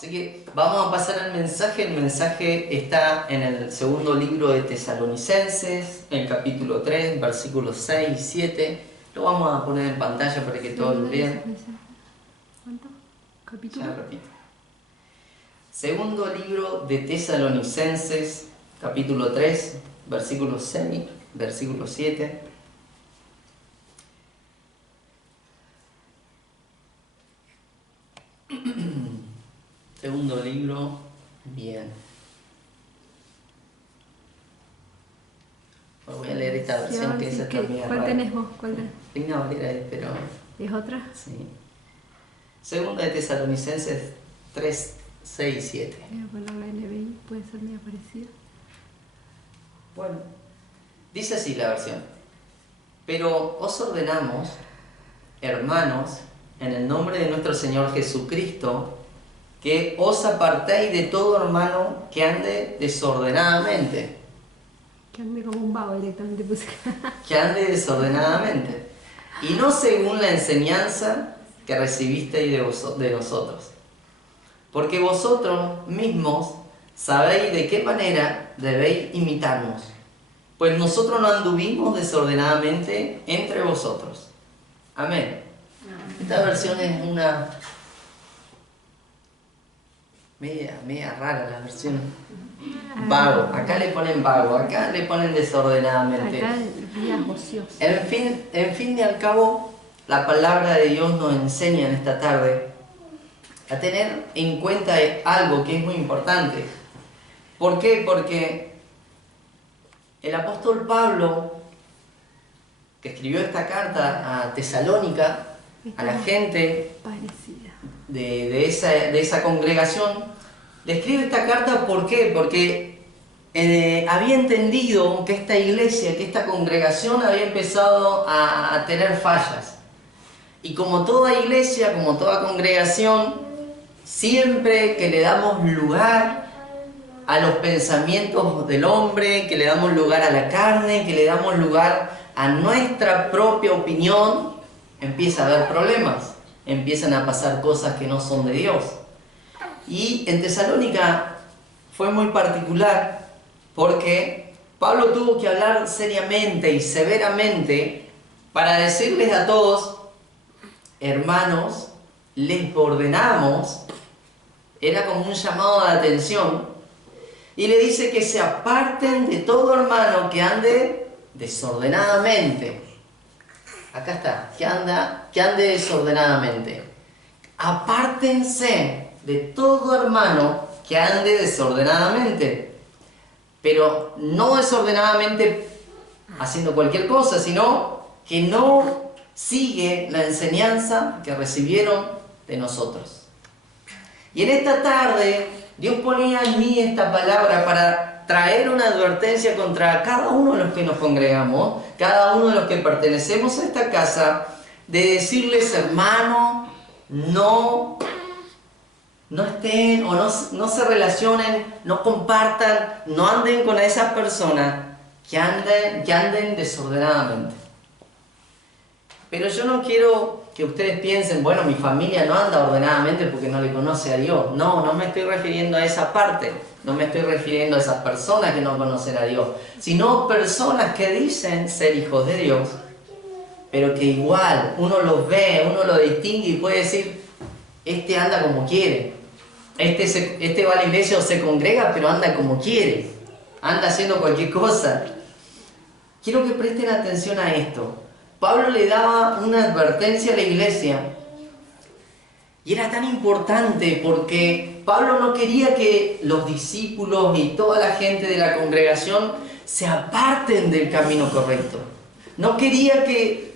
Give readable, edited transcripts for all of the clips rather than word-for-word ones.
Así que vamos a pasar al mensaje. El mensaje está en el segundo libro de Tesalonicenses, en el capítulo 3, versículos 6 y 7. Lo vamos a poner en pantalla para que todos lo vean. ¿Cuánto? ¿Capítulo? Ya lo repito. Segundo libro de Tesalonicenses, capítulo 3, versículo 6, versículo 7. Segundo libro, bien. Bueno, voy a leer esta versión que es esta mía. ¿Cuál tenés vos? ¿Cuál tenés? Tengo una Valera ahí, pero... ¿Es otra? Sí. Segunda de Tesalonicenses 3, 6 y 7. La palabra NBI puede ser medio parecida. Bueno, dice así la versión. Pero os ordenamos, hermanos, en el nombre de nuestro Señor Jesucristo, que os apartéis de todo hermano que ande desordenadamente. Que ande como un vago directamente puse. Que ande desordenadamente. Y no según la enseñanza que recibisteis de nosotros. Porque vosotros mismos sabéis de qué manera debéis imitarnos. Pues nosotros no anduvimos desordenadamente entre vosotros. Amén. Esta versión es una... media rara la versión. Vago. Acá le ponen vago. Acá le ponen desordenadamente. Acá días ociosos. En fin y al cabo, la palabra de Dios nos enseña en esta tarde a tener en cuenta algo que es muy importante. ¿Por qué? Porque el apóstol Pablo, que escribió esta carta a Tesalónica, a la gente parecida de esa congregación, le escribe esta carta. ¿Por qué? Porque había entendido que esta iglesia, que esta congregación había empezado a tener fallas. Y como toda iglesia, como toda congregación, siempre que le damos lugar a los pensamientos del hombre, que le damos lugar a la carne, que le damos lugar a nuestra propia opinión, empieza a haber problemas, empiezan a pasar cosas que no son de Dios. Y en Tesalónica fue muy particular porque Pablo tuvo que hablar seriamente y severamente para decirles a todos: hermanos, les ordenamos, era como un llamado de atención, y le dice que se aparten de todo hermano que ande desordenadamente. Acá está, que ande desordenadamente. Apártense de todo hermano que ande desordenadamente. Pero no desordenadamente haciendo cualquier cosa, sino que no sigue la enseñanza que recibieron de nosotros. Y en esta tarde Dios ponía en mí esta palabra para traer una advertencia contra cada uno de los que nos congregamos, cada uno de los que pertenecemos a esta casa, de decirles: hermano, no estén o no se relacionen, no compartan, no anden con esas personas que anden desordenadamente. Pero yo no quiero que ustedes piensen: bueno, mi familia no anda ordenadamente porque no le conoce a Dios. No me estoy refiriendo a esa parte. No me estoy refiriendo a esas personas que no conocen a Dios, sino personas que dicen ser hijos de Dios, pero que igual uno los ve, uno los distingue y puede decir: este anda como quiere. Este va a la iglesia o se congrega, pero anda como quiere. Anda haciendo cualquier cosa. Quiero que presten atención a esto. Pablo le daba una advertencia a la iglesia. Y era tan importante porque Pablo no quería que los discípulos y toda la gente de la congregación se aparten del camino correcto. No quería que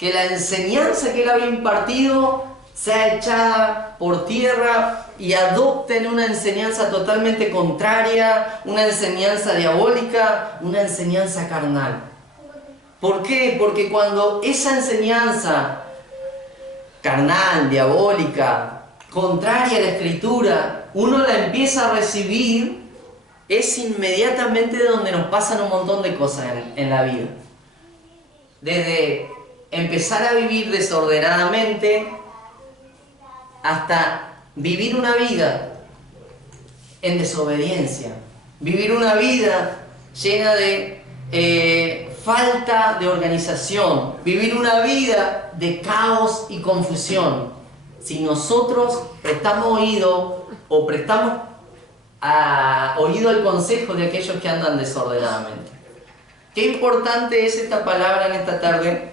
la enseñanza que él había impartido sea echada por tierra y adopten una enseñanza totalmente contraria, una enseñanza diabólica, una enseñanza carnal. ¿Por qué? Porque cuando esa enseñanza carnal, diabólica, contraria a la Escritura, uno la empieza a recibir, es inmediatamente donde nos pasan un montón de cosas en la vida. Desde empezar a vivir desordenadamente hasta vivir una vida en desobediencia, vivir una vida llena de falta de organización, vivir una vida de caos y confusión. Si nosotros prestamos oído o prestamos oído al consejo de aquellos que andan desordenadamente. Qué importante es esta palabra en esta tarde,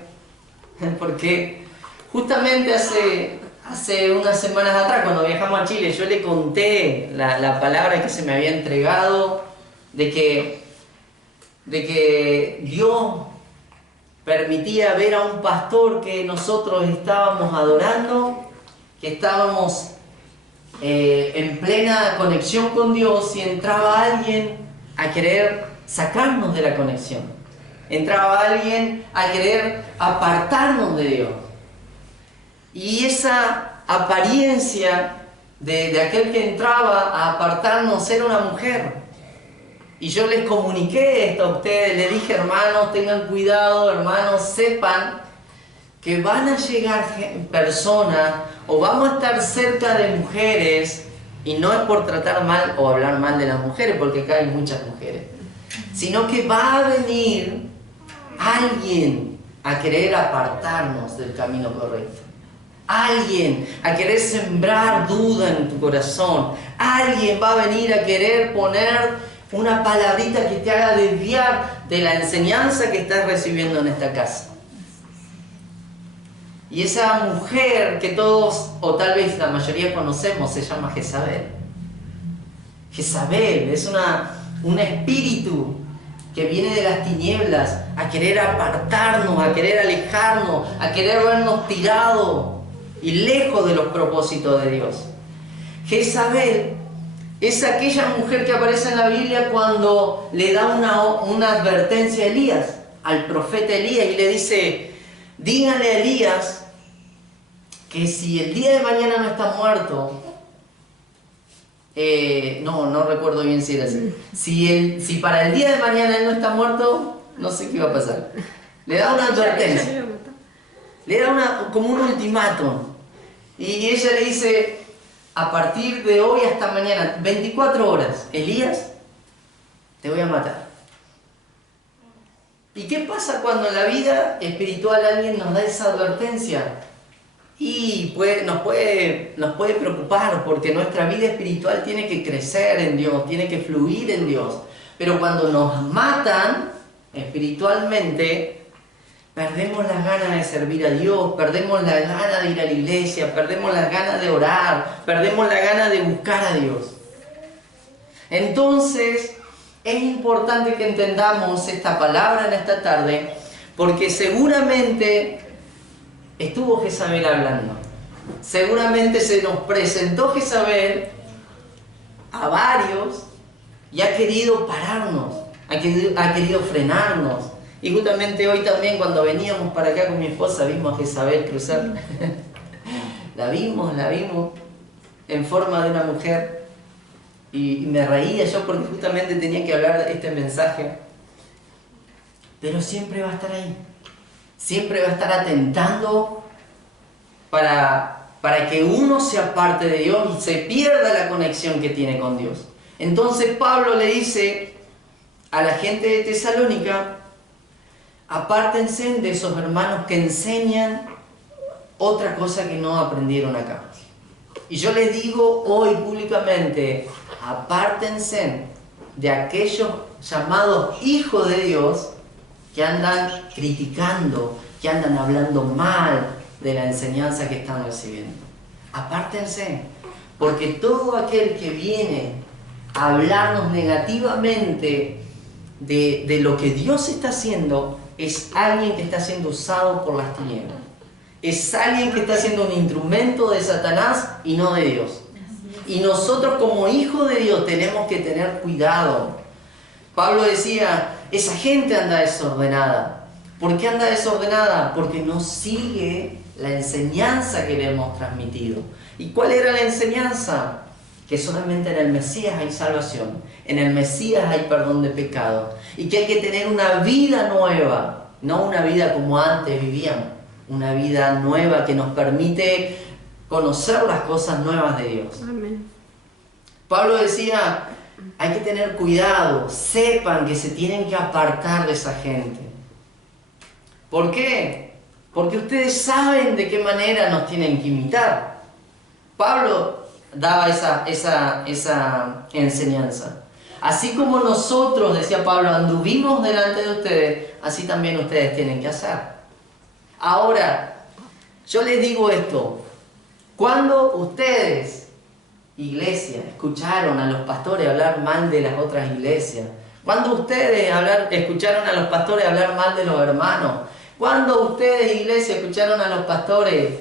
porque justamente hace unas semanas atrás, cuando viajamos a Chile, yo le conté la palabra que se me había entregado, de que Dios permitía ver a un pastor que nosotros estábamos adorando, que estábamos en plena conexión con Dios, y entraba alguien a querer sacarnos de la conexión. Entraba alguien a querer apartarnos de Dios. Y esa apariencia de aquel que entraba a apartarnos era una mujer. Y yo les comuniqué esto a ustedes, les dije: hermanos, tengan cuidado, hermanos, sepan que van a llegar personas o vamos a estar cerca de mujeres, y no es por tratar mal o hablar mal de las mujeres, porque acá hay muchas mujeres, sino que va a venir alguien a querer apartarnos del camino correcto. Alguien a querer sembrar duda en tu corazón. Alguien va a venir a querer poner una palabrita que te haga desviar de la enseñanza que estás recibiendo en esta casa. Y esa mujer que todos, o tal vez la mayoría conocemos, se llama Jezabel. Jezabel es un espíritu que viene de las tinieblas a querer apartarnos, a querer alejarnos, a querer vernos tirados y lejos de los propósitos de Dios. Jezabel es aquella mujer que aparece en la Biblia cuando le da una advertencia a Elías, al profeta Elías, y le dice: díganle a Elías que si el día de mañana no está muerto, no recuerdo bien si era así, si para el día de mañana él no está muerto, no sé qué va a pasar. Le da una advertencia, le da como un ultimátum, y ella le dice: a partir de hoy hasta mañana, 24 horas, Elías, te voy a matar. ¿Y qué pasa cuando en la vida espiritual alguien nos da esa advertencia? Y nos puede preocupar, porque nuestra vida espiritual tiene que crecer en Dios, tiene que fluir en Dios. Pero cuando nos matan espiritualmente, perdemos las ganas de servir a Dios, perdemos las ganas de ir a la iglesia, perdemos las ganas de orar, perdemos las ganas de buscar a Dios. Entonces, es importante que entendamos esta palabra en esta tarde, porque seguramente estuvo Jezabel hablando. Seguramente se nos presentó Jezabel a varios y ha querido pararnos, ha querido frenarnos. Y justamente hoy también, cuando veníamos para acá con mi esposa, vimos a Jezabel cruzar. La vimos en forma de una mujer. Y me reía yo porque justamente tenía que hablar de este mensaje. Pero siempre va a estar ahí. Siempre va a estar atentando para que uno se aparte de Dios y se pierda la conexión que tiene con Dios. Entonces Pablo le dice a la gente de Tesalónica: apártense de esos hermanos que enseñan otra cosa que no aprendieron acá. Y yo les digo hoy públicamente: apártense de aquellos llamados hijos de Dios que andan criticando, que andan hablando mal de la enseñanza que están recibiendo. Apártense, porque todo aquel que viene a hablarnos negativamente de lo que Dios está haciendo es alguien que está siendo usado por las tinieblas. Es alguien que está siendo un instrumento de Satanás y no de Dios. Y nosotros como hijos de Dios tenemos que tener cuidado. Pablo decía: esa gente anda desordenada. ¿Por qué anda desordenada? Porque no sigue la enseñanza que le hemos transmitido. ¿Y cuál era la enseñanza? Que solamente en el Mesías hay salvación, en el Mesías hay perdón de pecado, y que hay que tener una vida nueva, no una vida como antes vivíamos, una vida nueva que nos permite conocer las cosas nuevas de Dios. Amén. Pablo decía, hay que tener cuidado, sepan que se tienen que apartar de esa gente. ¿Por qué? Porque ustedes saben de qué manera nos tienen que imitar. Pablo daba esa enseñanza. Así como nosotros, decía Pablo, anduvimos delante de ustedes, así también ustedes tienen que hacer. Ahora, yo les digo esto, cuando ustedes, iglesia, escucharon a los pastores hablar mal de las otras iglesias, cuando ustedes escucharon a los pastores hablar mal de los hermanos, cuando ustedes, iglesia, escucharon a los pastores,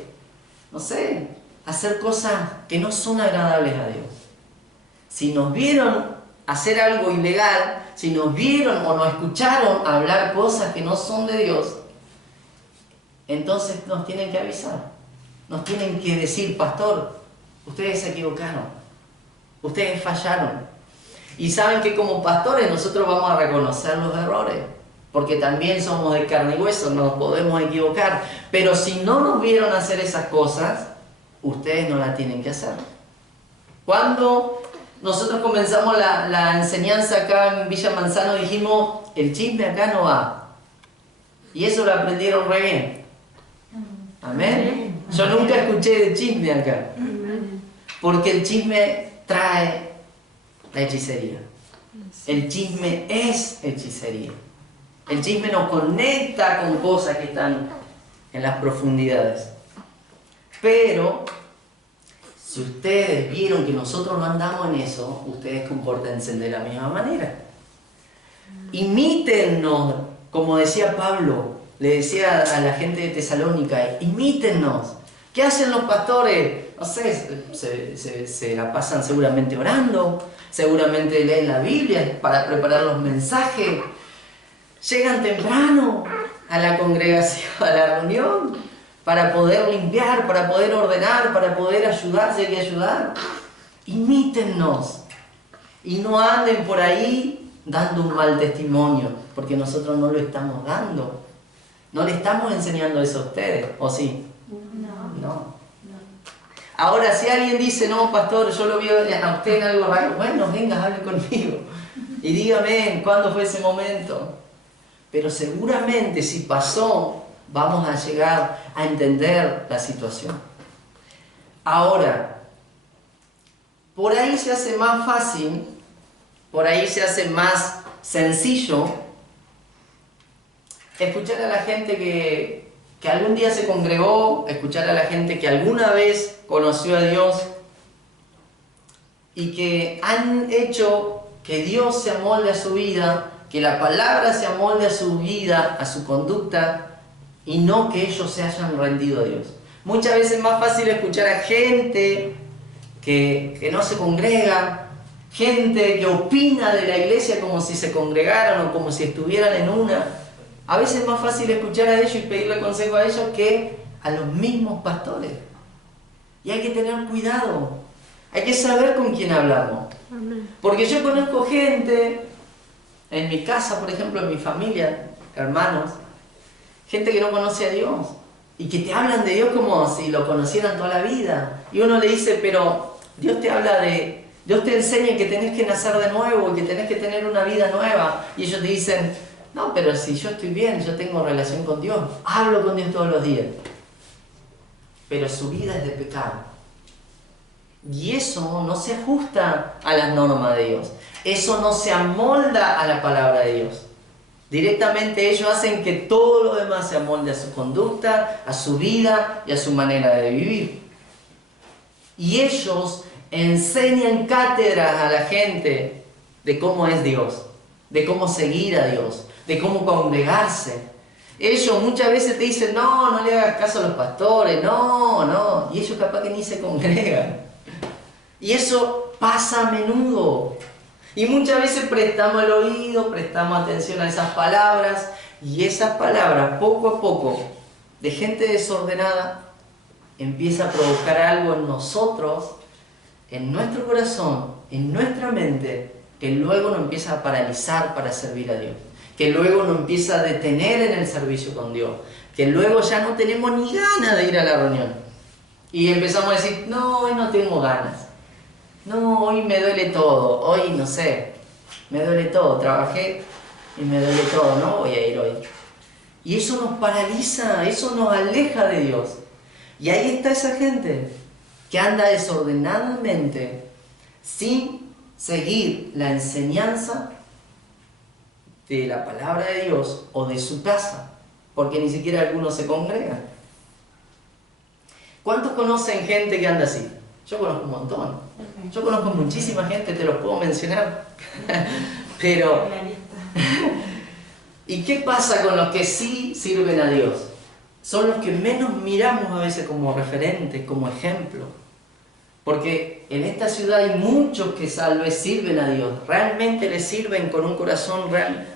no sé, hacer cosas que no son agradables a Dios. Si nos vieron hacer algo ilegal, si nos vieron o nos escucharon hablar cosas que no son de Dios, entonces nos tienen que avisar. Nos tienen que decir, pastor, ustedes se equivocaron, ustedes fallaron. Y saben que como pastores nosotros vamos a reconocer los errores, porque también somos de carne y hueso, nos podemos equivocar. Pero si no nos vieron hacer esas cosas, ustedes no las tienen que hacer. Cuando nosotros comenzamos la enseñanza acá en Villa Manzano, dijimos, el chisme acá no va. Y eso lo aprendieron re bien. Amén. Yo nunca escuché de chisme acá. Porque el chisme trae la hechicería. El chisme es hechicería. El chisme nos conecta con cosas que están en las profundidades. Pero si ustedes vieron que nosotros no andamos en eso, ustedes compórtense de la misma manera. Imítennos, como decía Pablo, le decía a la gente de Tesalónica, imítennos. ¿Qué hacen los pastores? No sé, se la pasan seguramente orando, seguramente leen la Biblia para preparar los mensajes, llegan temprano a la congregación, a la reunión, para poder limpiar, para poder ordenar, para poder ayudar si hay que ayudar. Imítennos y no anden por ahí dando un mal testimonio, porque nosotros no lo estamos dando. No le estamos enseñando eso a ustedes, ¿o sí? No. Ahora, si alguien dice, no, pastor, yo lo vi a usted en algo raro, bueno, venga, hable conmigo y dígame cuándo fue ese momento. Pero seguramente si pasó, vamos a llegar a entender la situación. Ahora, por ahí se hace más fácil, por ahí se hace más sencillo escuchar a la gente que algún día se congregó, escuchar a la gente que alguna vez conoció a Dios y que han hecho que Dios se amolde a su vida, que la palabra se amolde a su vida, a su conducta, y no que ellos se hayan rendido a Dios. Muchas veces es más fácil escuchar a gente que no se congrega, gente que opina de la iglesia como si se congregaran o como si estuvieran en una. A veces es más fácil escuchar a ellos y pedirle consejo a ellos que a los mismos pastores. Y hay que tener cuidado, hay que saber con quién hablamos. Porque yo conozco gente, en mi casa, por ejemplo, en mi familia, hermanos, gente que no conoce a Dios y que te hablan de Dios como si lo conocieran toda la vida. Y uno le dice, pero Dios te habla de, Dios te enseña que tenés que nacer de nuevo y que tenés que tener una vida nueva. Y ellos te dicen, no, pero si yo estoy bien, yo tengo relación con Dios, hablo con Dios todos los días. Pero su vida es de pecado. Y eso no se ajusta a las normas de Dios. Eso no se amolda a la palabra de Dios. Directamente ellos hacen que todo lo demás se amolde a su conducta, a su vida y a su manera de vivir. Y ellos enseñan cátedras a la gente de cómo es Dios, de cómo seguir a Dios, de cómo congregarse. Ellos muchas veces te dicen, no le hagas caso a los pastores, no. Y ellos capaz que ni se congregan. Y eso pasa a menudo. Y muchas veces prestamos el oído, prestamos atención a esas palabras, y esas palabras, poco a poco, de gente desordenada, empieza a provocar algo en nosotros, en nuestro corazón, en nuestra mente, que luego nos empieza a paralizar para servir a Dios, que luego nos empieza a detener en el servicio con Dios, que luego ya no tenemos ni ganas de ir a la reunión. Y empezamos a decir, no, hoy no tengo ganas. No, hoy me duele todo. Hoy, no sé, me duele todo. Trabajé y me duele todo. No voy a ir hoy. Y eso nos paraliza, eso nos aleja de Dios. Y ahí está esa gente que anda desordenadamente sin seguir la enseñanza de la palabra de Dios o de su casa, porque ni siquiera algunos se congregan. ¿Cuántos conocen gente que anda así? Yo conozco un montón. Yo conozco muchísima gente, te los puedo mencionar. Pero, ¿y qué pasa con los que sí sirven a Dios? Son los que menos miramos a veces como referentes, como ejemplo. Porque en esta ciudad hay muchos que tal vez sirven a Dios, realmente le sirven con un corazón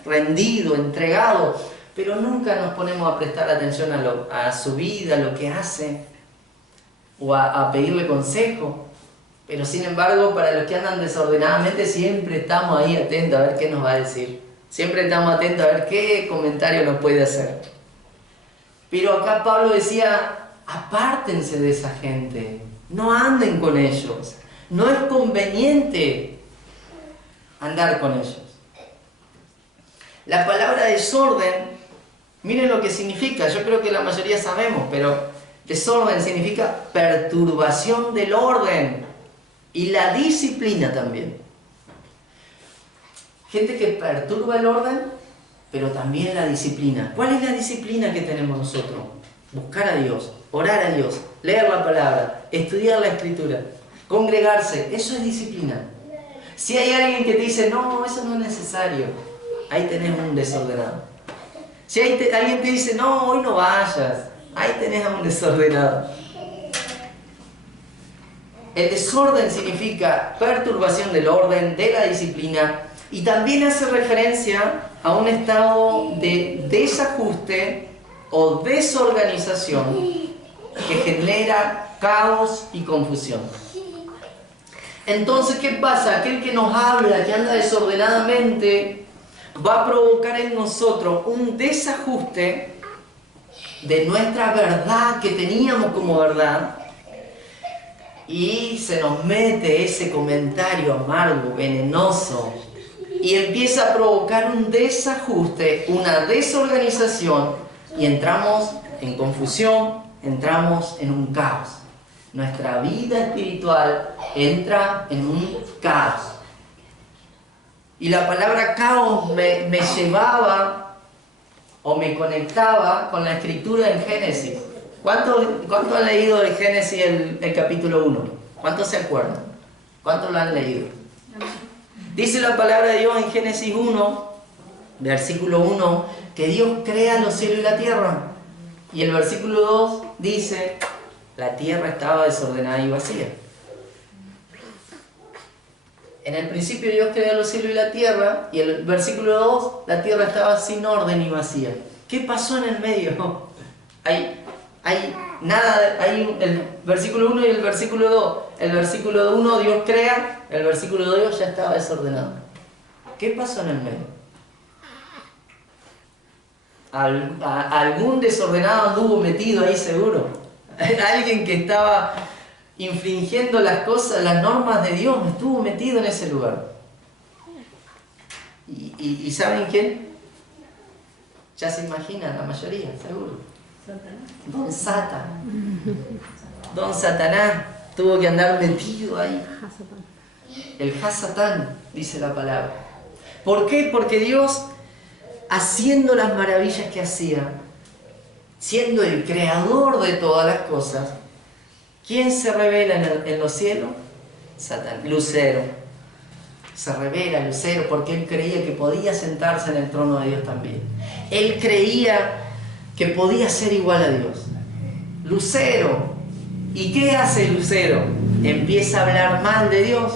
rendido, entregado, pero nunca nos ponemos a prestar atención a su vida, a lo que hace, o a pedirle consejo. Pero sin embargo, para los que andan desordenadamente, siempre estamos ahí atentos a ver qué nos va a decir. Siempre estamos atentos a ver qué comentario nos puede hacer. Pero acá Pablo decía, apártense de esa gente. No anden con ellos. No es conveniente andar con ellos. La palabra desorden, miren lo que significa. Yo creo que la mayoría sabemos, pero desorden significa perturbación del orden y la disciplina también. Gente que perturba el orden, pero también la disciplina. ¿Cuál es la disciplina que tenemos nosotros? Buscar a Dios, orar a Dios, leer la palabra, estudiar la escritura, congregarse. Eso es disciplina. Si hay alguien que te dice, no, eso no es necesario, ahí tenés un desordenado. Si alguien te dice, no, hoy no vayas, ahí tenés a un desordenado. El desorden significa perturbación del orden, de la disciplina, y también hace referencia a un estado de desajuste o desorganización que genera caos y confusión. Entonces, ¿qué pasa? Aquel que nos habla, que anda desordenadamente, va a provocar en nosotros un desajuste de nuestra verdad que teníamos como verdad, y se nos mete ese comentario amargo, venenoso, y empieza a provocar un desajuste, una desorganización, y entramos en confusión, entramos en un caos. Nuestra vida espiritual entra en un caos. Y la palabra caos me llevaba o me conectaba con la escritura en Génesis. ¿Cuántos han leído de Génesis el capítulo 1? ¿Cuántos se acuerdan? ¿Cuántos lo han leído? Dice la palabra de Dios en Génesis 1, versículo 1, que Dios crea los cielos y la tierra. Y el versículo 2 dice, la tierra estaba desordenada y vacía. En el principio Dios creó los cielos y la tierra, y el versículo 2, la tierra estaba sin orden y vacía. ¿Qué pasó en el medio? Hay el versículo 1 y el versículo 2. El versículo 1 Dios crea, el versículo 2 ya estaba desordenado. ¿Qué pasó en el medio? Algún desordenado anduvo metido ahí seguro. Alguien que estaba infringiendo las cosas, las normas de Dios, estuvo metido en ese lugar. ¿Y saben quién? Ya se imaginan, la mayoría, seguro. Don Satan. Don Satanás tuvo que andar metido ahí. El Hasatán, dice la palabra. ¿Por qué? Porque Dios, haciendo las maravillas que hacía, siendo el creador de todas las cosas, ¿quién se revela en los cielos? Satán, Lucero. Se revela Lucero porque él creía que podía sentarse en el trono de Dios también. Él creía que podía ser igual a Dios. Lucero. ¿Y qué hace Lucero? Empieza a hablar mal de Dios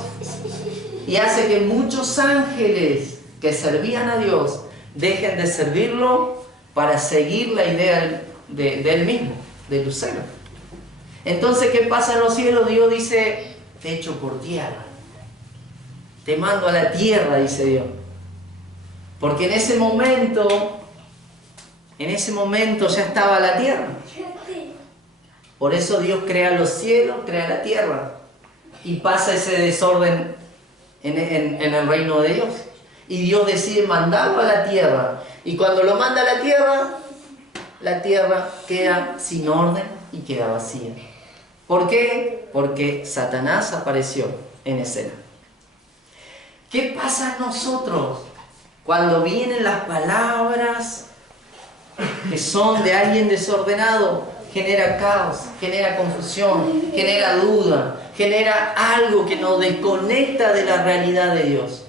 y hace que muchos ángeles que servían a Dios dejen de servirlo para seguir la idea de él mismo, de Lucero. Entonces, ¿qué pasa en los cielos? Dios dice, te echo por tierra. Te mando a la tierra, dice Dios. Porque en ese momento ya estaba la tierra. Por eso Dios crea los cielos, crea la tierra. Y pasa ese desorden en el reino de Dios. Y Dios decide mandarlo a la tierra. Y cuando lo manda a la tierra queda sin orden y queda vacía. ¿Por qué? Porque Satanás apareció en escena. ¿Qué pasa en nosotros cuando vienen las palabras que son de alguien desordenado? Genera caos, genera confusión, genera duda, genera algo que nos desconecta de la realidad de Dios.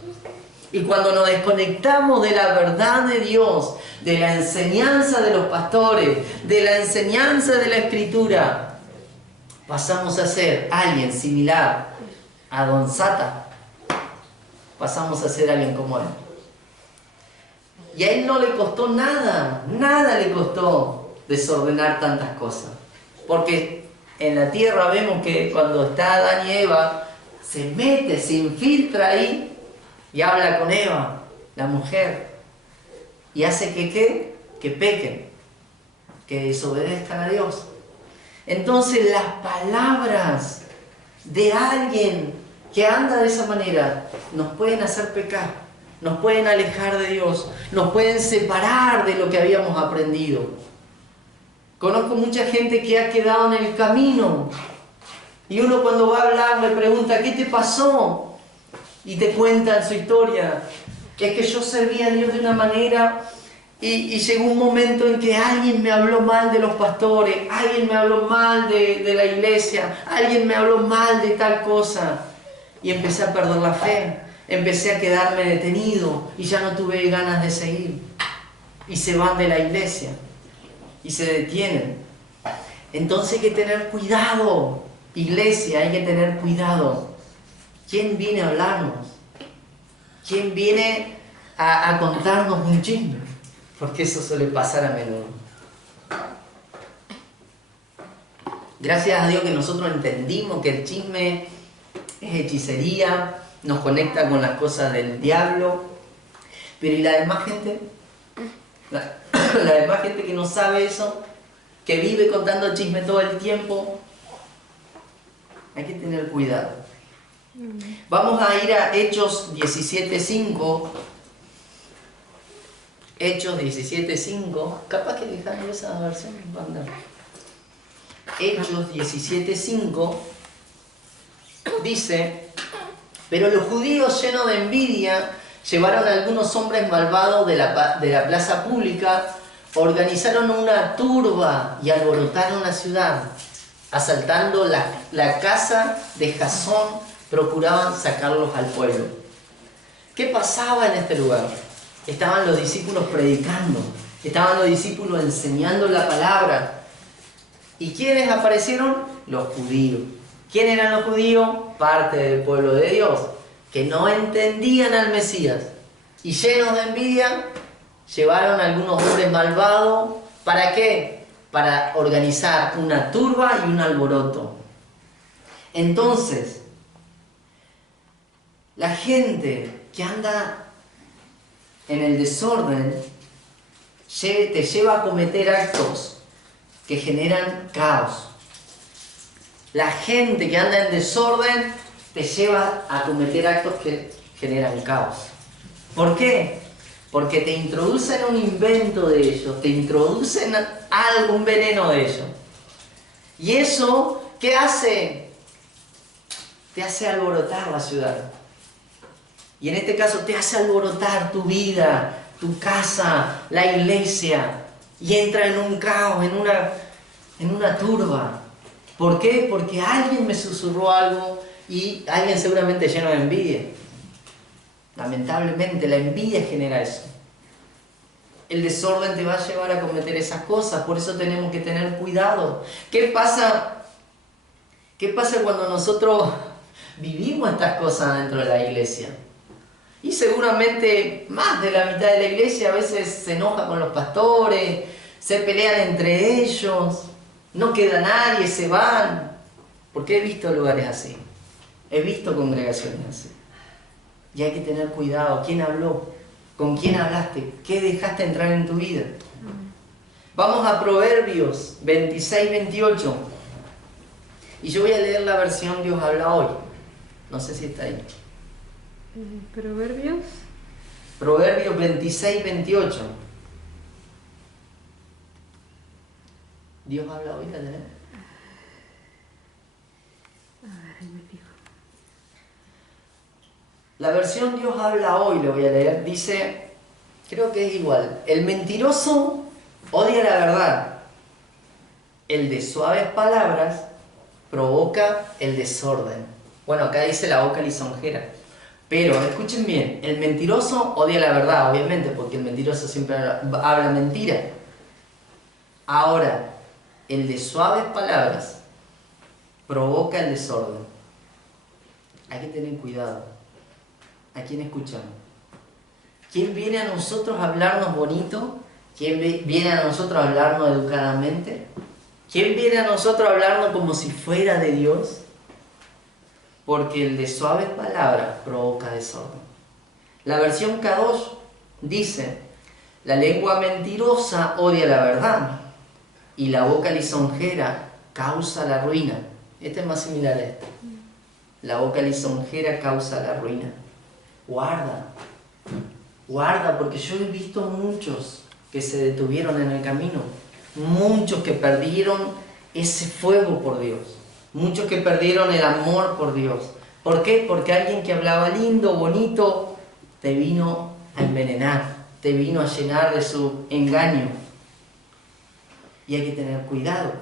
Y cuando nos desconectamos de la verdad de Dios, de la enseñanza de los pastores, de la enseñanza de la Escritura, pasamos a ser alguien similar a Don Sata. Pasamos a ser alguien como él. Y a él no le costó nada, nada le costó desordenar tantas cosas. Porque en la tierra vemos que cuando está Adán y Eva, se mete, se infiltra ahí y habla con Eva, la mujer, y hace que pequen, que desobedezcan a Dios. Entonces las palabras de alguien que anda de esa manera nos pueden hacer pecar, nos pueden alejar de Dios, nos pueden separar de lo que habíamos aprendido. Conozco mucha gente que ha quedado en el camino y uno cuando va a hablar le pregunta, ¿qué te pasó? Y te cuentan su historia. Es que yo servía a Dios de una manera y llegó un momento en que alguien me habló mal de los pastores, alguien me habló mal de la iglesia, alguien me habló mal de tal cosa. Y empecé a perder la fe, empecé a quedarme detenido y ya no tuve ganas de seguir. Y se van de la iglesia y se detienen. Entonces hay que tener cuidado, iglesia, hay que tener cuidado. ¿Quién viene a hablarnos? ¿Quién viene a contarnos un chisme? Porque eso suele pasar a menudo. Gracias a Dios que nosotros entendimos que el chisme es hechicería, nos conecta con las cosas del diablo. Pero ¿y la demás gente? La demás gente que no sabe eso, que vive contando chisme todo el tiempo. Hay que tener cuidado. Vamos a ir a Hechos 17:5. Hechos 17:5. Capaz que dejaron esa versión. Hechos 17:5 dice: pero los judíos, llenos de envidia, llevaron a algunos hombres malvados de la plaza pública, organizaron una turba y alborotaron la ciudad. Asaltando la casa de Jasón, procuraban sacarlos al pueblo. ¿Qué pasaba en este lugar? Estaban los discípulos predicando, estaban los discípulos enseñando la palabra. ¿Y quiénes aparecieron? Los judíos. ¿Quién eran los judíos? Parte del pueblo de Dios, que no entendían al Mesías. Y llenos de envidia, llevaron a algunos hombres malvados. ¿Para qué? Para organizar una turba y un alboroto. Entonces, la gente que anda en el desorden te lleva a cometer actos que generan caos. La gente que anda en desorden te lleva a cometer actos que generan caos. ¿Por qué? Porque te introducen un invento de ellos, te introducen algo, un veneno de ellos. ¿Y eso qué hace? Te hace alborotar la ciudad. Y en este caso te hace alborotar tu vida, tu casa, la iglesia. Y entra en un caos, en una turba. ¿Por qué? Porque alguien me susurró algo y alguien seguramente lleno de envidia. Lamentablemente la envidia genera eso. El desorden te va a llevar a cometer esas cosas, por eso tenemos que tener cuidado. ¿Qué pasa cuando nosotros vivimos estas cosas dentro de la iglesia? Y seguramente más de la mitad de la iglesia a veces se enoja con los pastores, se pelean entre ellos, no queda nadie, se van. Porque he visto lugares así, he visto congregaciones así. Y hay que tener cuidado. ¿Quién habló? ¿Con quién hablaste? ¿Qué dejaste entrar en tu vida? Vamos a Proverbios 26-28. Y yo voy a leer la versión Dios habla hoy. No sé si está ahí. Proverbios. Proverbios 26, 28. Dios habla hoy, ¿la leer? A ver, ahí me fijo. La versión Dios habla hoy, lo voy a leer, dice, creo que es igual. El mentiroso odia la verdad. El de suaves palabras provoca el desorden. Bueno, acá dice la boca lisonjera. Pero escuchen bien, el mentiroso odia la verdad, obviamente, porque el mentiroso siempre habla mentira. Ahora, el de suaves palabras provoca el desorden. Hay que tener cuidado. ¿A quién escuchamos? ¿Quién viene a nosotros a hablarnos bonito? ¿Quién viene a nosotros a hablarnos educadamente? ¿Quién viene a nosotros a hablarnos como si fuera de Dios? Porque el de suaves palabras provoca desorden. La versión Kadosh dice, la lengua mentirosa odia la verdad y la boca lisonjera causa la ruina. Este es más similar a este. La boca lisonjera causa la ruina. Guarda, guarda, porque yo he visto muchos que se detuvieron en el camino, muchos que perdieron ese fuego por Dios, muchos que perdieron el amor por Dios. ¿Por qué? Porque alguien que hablaba lindo, bonito, te vino a envenenar, te vino a llenar de su engaño. Y hay que tener cuidado.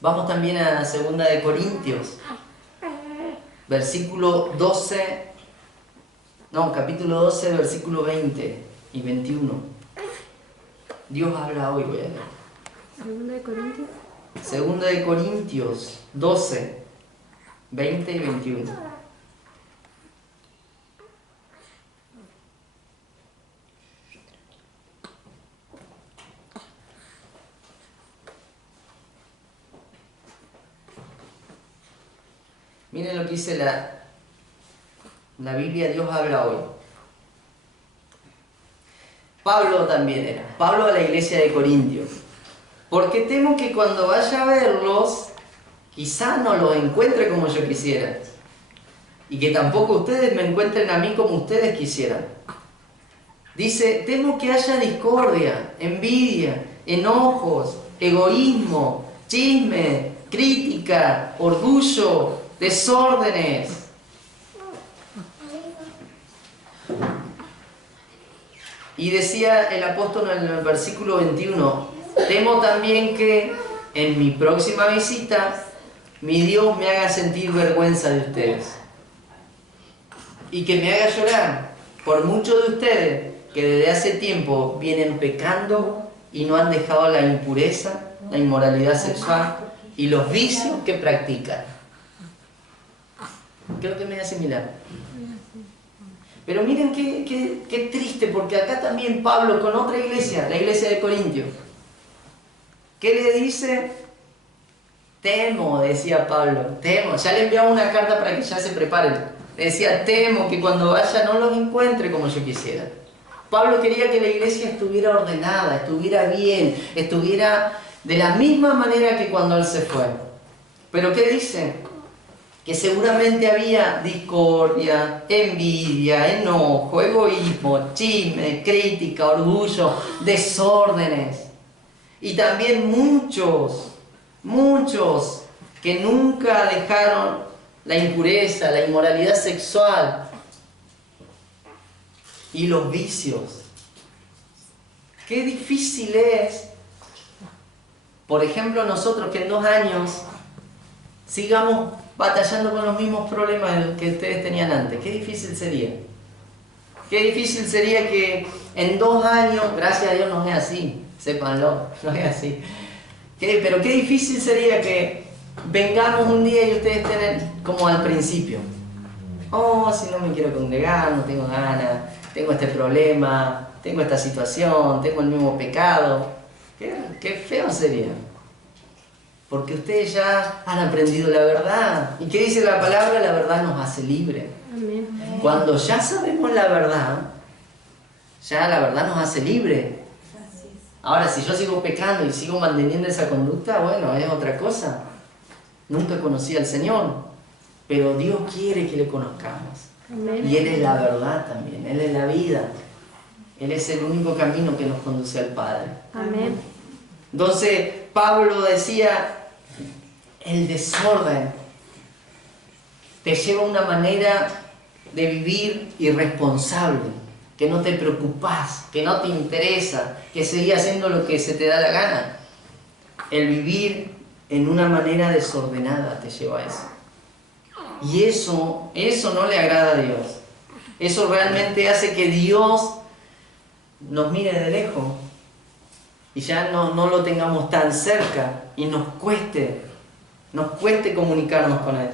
Vamos también a 2 de Corintios, capítulo 12, versículo 20 y 21. Dios habla hoy, voy a leer. 2 de Corintios. 2 de Corintios 12, 20 y 21. Miren lo que dice la Biblia, Dios habla hoy. Pablo también era. Pablo a la iglesia de Corintios. Porque temo que cuando vaya a verlos, quizá no los encuentre como yo quisiera. Y que tampoco ustedes me encuentren a mí como ustedes quisieran. Dice, temo que haya discordia, envidia, enojos, egoísmo, chisme, crítica, orgullo, desórdenes. Y decía el apóstol en el versículo 21, temo también que en mi próxima visita mi Dios me haga sentir vergüenza de ustedes y que me haga llorar por muchos de ustedes que desde hace tiempo vienen pecando y no han dejado la impureza, la inmoralidad sexual y los vicios que practican. Creo que me da similar. Pero miren qué triste, porque acá también Pablo con otra iglesia, la iglesia de Corintios, ¿qué le dice? Temo, decía Pablo, temo. Ya le enviaba una carta para que ya se preparen. Le decía, temo que cuando vaya no los encuentre como yo quisiera. Pablo quería que la iglesia estuviera ordenada, estuviera bien, estuviera de la misma manera que cuando él se fue. Pero ¿qué dice? Que seguramente había discordia, envidia, enojo, egoísmo, chisme, crítica, orgullo, desórdenes. Y también muchos que nunca dejaron la impureza, la inmoralidad sexual y los vicios. Qué difícil es, por ejemplo, nosotros que en 2 años sigamos batallando con los mismos problemas que ustedes tenían antes. Qué difícil sería. Qué difícil sería que en 2 años, gracias a Dios no es así, sépanlo, no es así. Pero qué difícil sería que vengamos un día y ustedes estén como al principio. Oh, si no me quiero congregar, no tengo ganas, tengo este problema, tengo esta situación, tengo el mismo pecado. Qué feo sería. Porque ustedes ya han aprendido la verdad. ¿Y qué dice la palabra? La verdad nos hace libre. Amén. Cuando ya sabemos la verdad, ya la verdad nos hace libre. Ahora, si yo sigo pecando y sigo manteniendo esa conducta, bueno, es otra cosa. nunca conocí al Señor, pero Dios quiere que le conozcamos. Amén. Y Él es la verdad también, Él es la vida. Él es el único camino que nos conduce al Padre. Amén. Entonces, Pablo decía, el desorden te lleva a una manera de vivir irresponsable, que no te preocupas, que no te interesa, que seguís haciendo lo que se te da la gana. El vivir en una manera desordenada te lleva a eso. Y eso no le agrada a Dios. Eso realmente hace que Dios nos mire de lejos y ya no lo tengamos tan cerca y nos cueste comunicarnos con Él.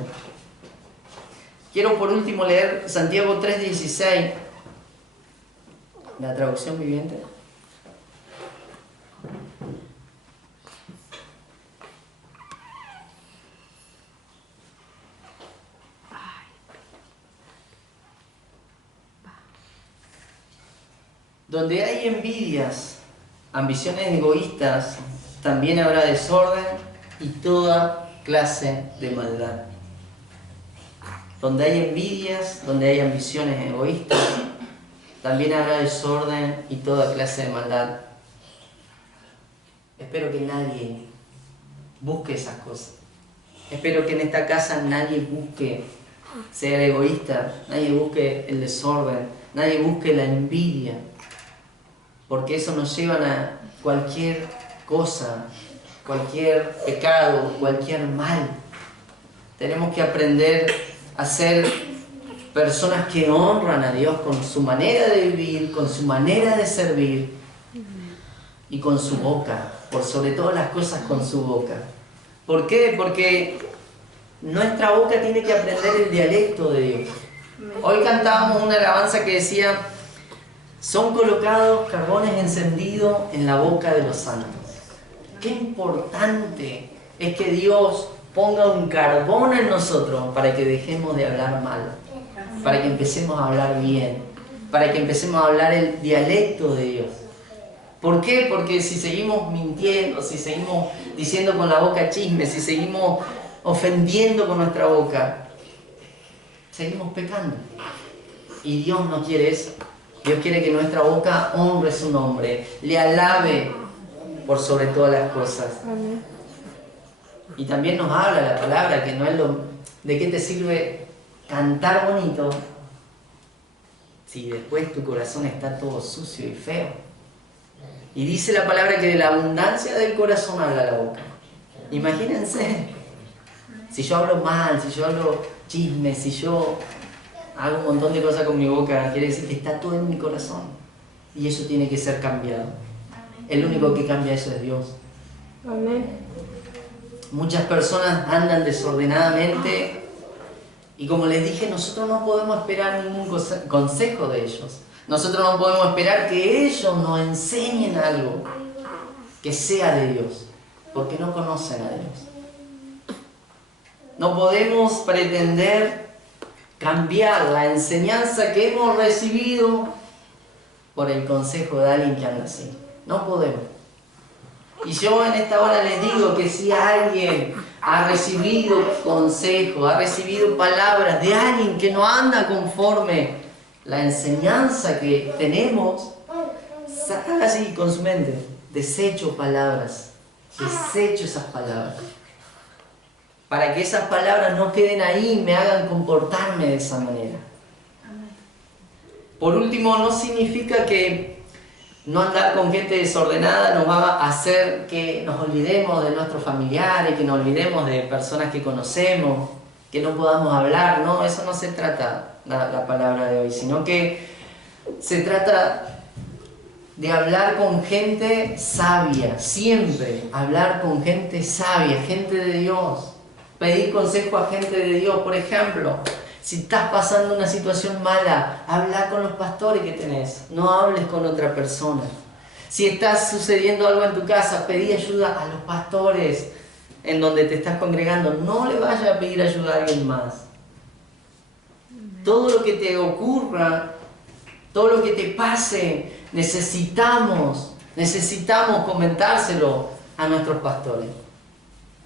Quiero por último leer Santiago 3:16, la traducción viviente. Donde hay envidias, ambiciones egoístas, también habrá desorden y toda clase de maldad. Donde hay envidias, donde hay ambiciones egoístas, también habrá desorden y toda clase de maldad. Espero que nadie busque esas cosas. Espero que en esta casa nadie busque ser egoísta, nadie busque el desorden, nadie busque la envidia, porque eso nos lleva a cualquier cosa, cualquier pecado, cualquier mal. Tenemos que aprender a ser personas que honran a Dios con su manera de vivir, con su manera de servir y con su boca, por sobre todas las cosas con su boca. ¿Por qué? Porque nuestra boca tiene que aprender el dialecto de Dios. Hoy cantábamos una alabanza que decía: son colocados carbones encendidos en la boca de los santos. Qué importante es que Dios ponga un carbón en nosotros para que dejemos de hablar mal, para que empecemos a hablar bien, para que empecemos a hablar el dialecto de Dios. ¿Por qué? Porque si seguimos mintiendo, si seguimos diciendo con la boca chismes, si seguimos ofendiendo con nuestra boca, seguimos pecando. Y Dios no quiere eso. Dios quiere que nuestra boca honre su nombre, le alabe por sobre todas las cosas. Amén. Y también nos habla la palabra, que no es lo... ¿De qué te sirve cantar bonito si después tu corazón está todo sucio y feo? Y dice la palabra que de la abundancia del corazón habla la boca. Imagínense, si yo hablo mal, si yo hablo chismes, si yo hago un montón de cosas con mi boca, quiere decir que está todo en mi corazón. Y eso tiene que ser cambiado. El único que cambia eso es Dios. Amén. Muchas personas andan desordenadamente y, como les dije, nosotros no podemos esperar ningún consejo de ellos. Nosotros no podemos esperar que ellos nos enseñen algo que sea de Dios, porque no conocen a Dios. No podemos pretender cambiar la enseñanza que hemos recibido por el consejo de alguien que anda así. No podemos. Y yo en esta hora les digo que si alguien ha recibido consejo, ha recibido palabras de alguien que no anda conforme la enseñanza que tenemos, haga así con su mente: desecho palabras, desecho esas palabras, para que esas palabras no queden ahí y me hagan comportarme de esa manera. Por último, no significa que no andar con gente desordenada nos va a hacer que nos olvidemos de nuestros familiares, que nos olvidemos de personas que conocemos, que no podamos hablar. No, eso no se trata la palabra de hoy, sino que se trata de hablar con gente sabia, siempre hablar con gente sabia, gente de Dios, pedir consejo a gente de Dios. Por ejemplo, si estás pasando una situación mala, habla con los pastores que tenés, no hables con otra persona. Si está sucediendo algo en tu casa, pedí ayuda a los pastores en donde te estás congregando, no le vayas a pedir ayuda a alguien más. Todo lo que te ocurra, todo lo que te pase, necesitamos comentárselo a nuestros pastores.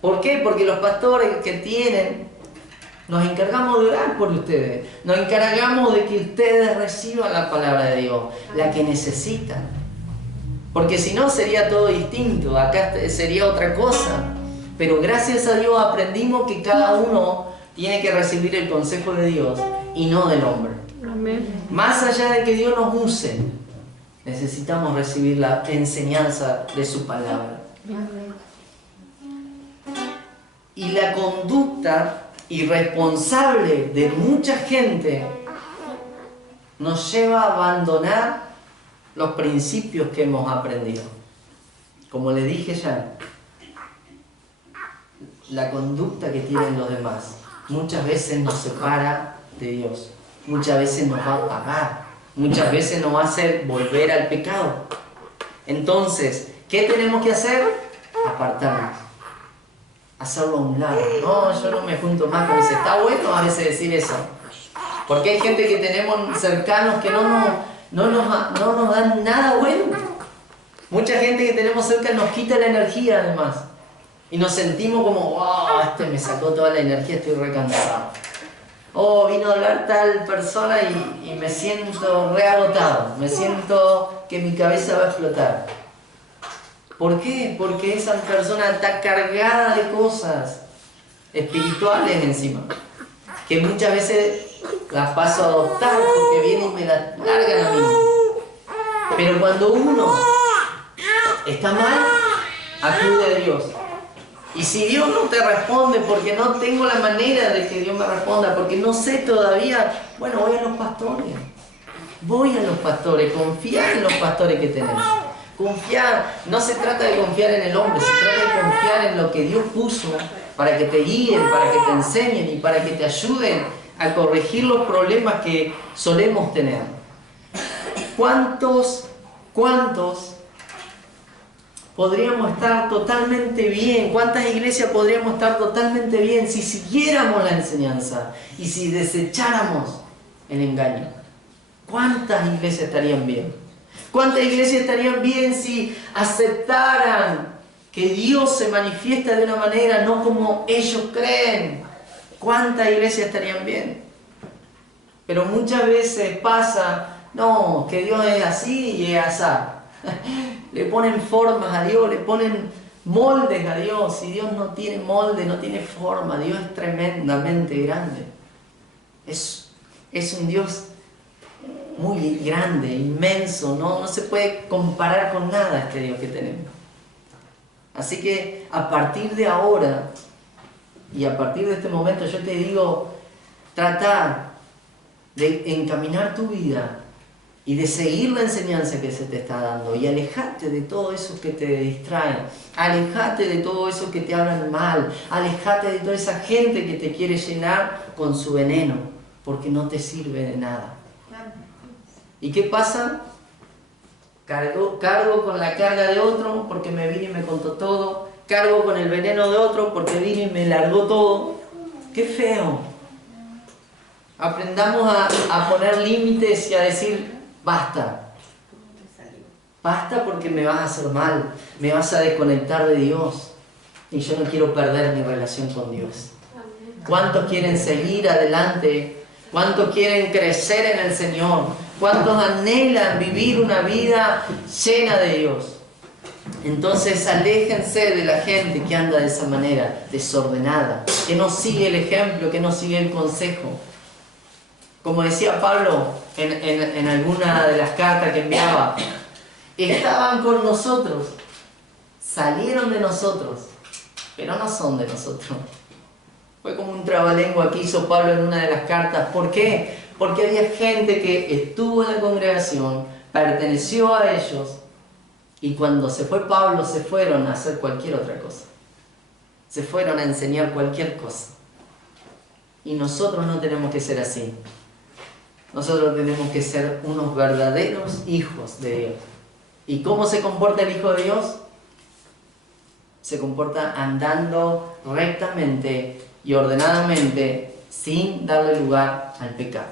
¿Por qué? Porque los pastores que tienen, nos encargamos de orar por ustedes. Nos encargamos de que ustedes reciban la palabra de Dios, la que necesitan. Porque si no sería todo distinto, acá sería otra cosa. Pero gracias a Dios aprendimos que cada uno tiene que recibir el consejo de Dios y no del hombre. Amén. Más allá de que Dios nos use, necesitamos recibir la enseñanza de su palabra. Y la conducta irresponsable de mucha gente nos lleva a abandonar los principios que hemos aprendido. Como le dije ya, la conducta que tienen los demás muchas veces nos separa de Dios, muchas veces nos va a apagar, muchas veces nos va a hacer volver al pecado. Entonces, ¿qué tenemos que hacer? Apartarnos, hacerlo a un lado. No, yo no me junto más con ese. Está bueno a veces decir eso, porque hay gente que tenemos cercanos que no nos dan nada bueno. Mucha gente que tenemos cerca nos quita la energía además. Y nos sentimos como, wow, este me sacó toda la energía, estoy recansado. Oh, vino a hablar tal persona y me siento reagotado. Me siento que mi cabeza va a explotar. ¿Por qué? Porque esa persona está cargada de cosas espirituales encima, que muchas veces las paso a adoptar porque vienen y me las largan a mí. Pero cuando uno está mal, acude a Dios. Y si Dios no te responde porque no tengo la manera de que Dios me responda, porque no sé todavía, bueno, voy a los pastores. Voy a los pastores, confiar en los pastores que tenemos. Confiar, no se trata de confiar en el hombre, se trata de confiar en lo que Dios puso para que te guíen, para que te enseñen y para que te ayuden a corregir los problemas que solemos tener. ¿Cuántos podríamos estar totalmente bien? ¿Cuántas iglesias podríamos estar totalmente bien si siguiéramos la enseñanza y si desecháramos el engaño? ¿Cuántas iglesias estarían bien? ¿Cuántas iglesias estarían bien si aceptaran que Dios se manifiesta de una manera no como ellos creen? ¿Cuántas iglesias estarían bien? Pero muchas veces pasa, no, que Dios es así y es así. Le ponen formas a Dios, le ponen moldes a Dios, y Dios no tiene molde, no tiene forma. Dios es tremendamente grande. Es un Dios muy grande, inmenso, no se puede comparar con nada este Dios que tenemos. Así que a partir de ahora y a partir de este momento yo te digo, trata de encaminar tu vida y de seguir la enseñanza que se te está dando, y alejate de todo eso que te distraen, alejate de todo eso que te hablan mal, alejate de toda esa gente que te quiere llenar con su veneno, porque no te sirve de nada. ¿Y qué pasa? Cargo con la carga de otro porque me vino y me contó todo, cargo con el veneno de otro porque vino y me largó todo. ¡Qué feo! Aprendamos a poner límites y a decir, basta. Basta porque me vas a hacer mal, me vas a desconectar de Dios. Y yo no quiero perder mi relación con Dios. ¿Cuántos quieren seguir adelante? ¿Cuántos quieren crecer en el Señor? ¿Cuántos anhelan vivir una vida llena de Dios? Entonces aléjense de la gente que anda de esa manera, desordenada, que no sigue el ejemplo, que no sigue el consejo. Como decía Pablo en alguna de las cartas que enviaba, estaban con nosotros, salieron de nosotros, pero no son de nosotros. Fue como un trabalengua que hizo Pablo en una de las cartas. ¿Por qué? Porque había gente que estuvo en la congregación, perteneció a ellos, y cuando se fue Pablo se fueron a hacer cualquier otra cosa. Se fueron a enseñar cualquier cosa. Y nosotros no tenemos que ser así. Nosotros tenemos que ser unos verdaderos hijos de Dios. ¿Y cómo se comporta el Hijo de Dios? Se comporta andando rectamente y ordenadamente, sin darle lugar al pecado.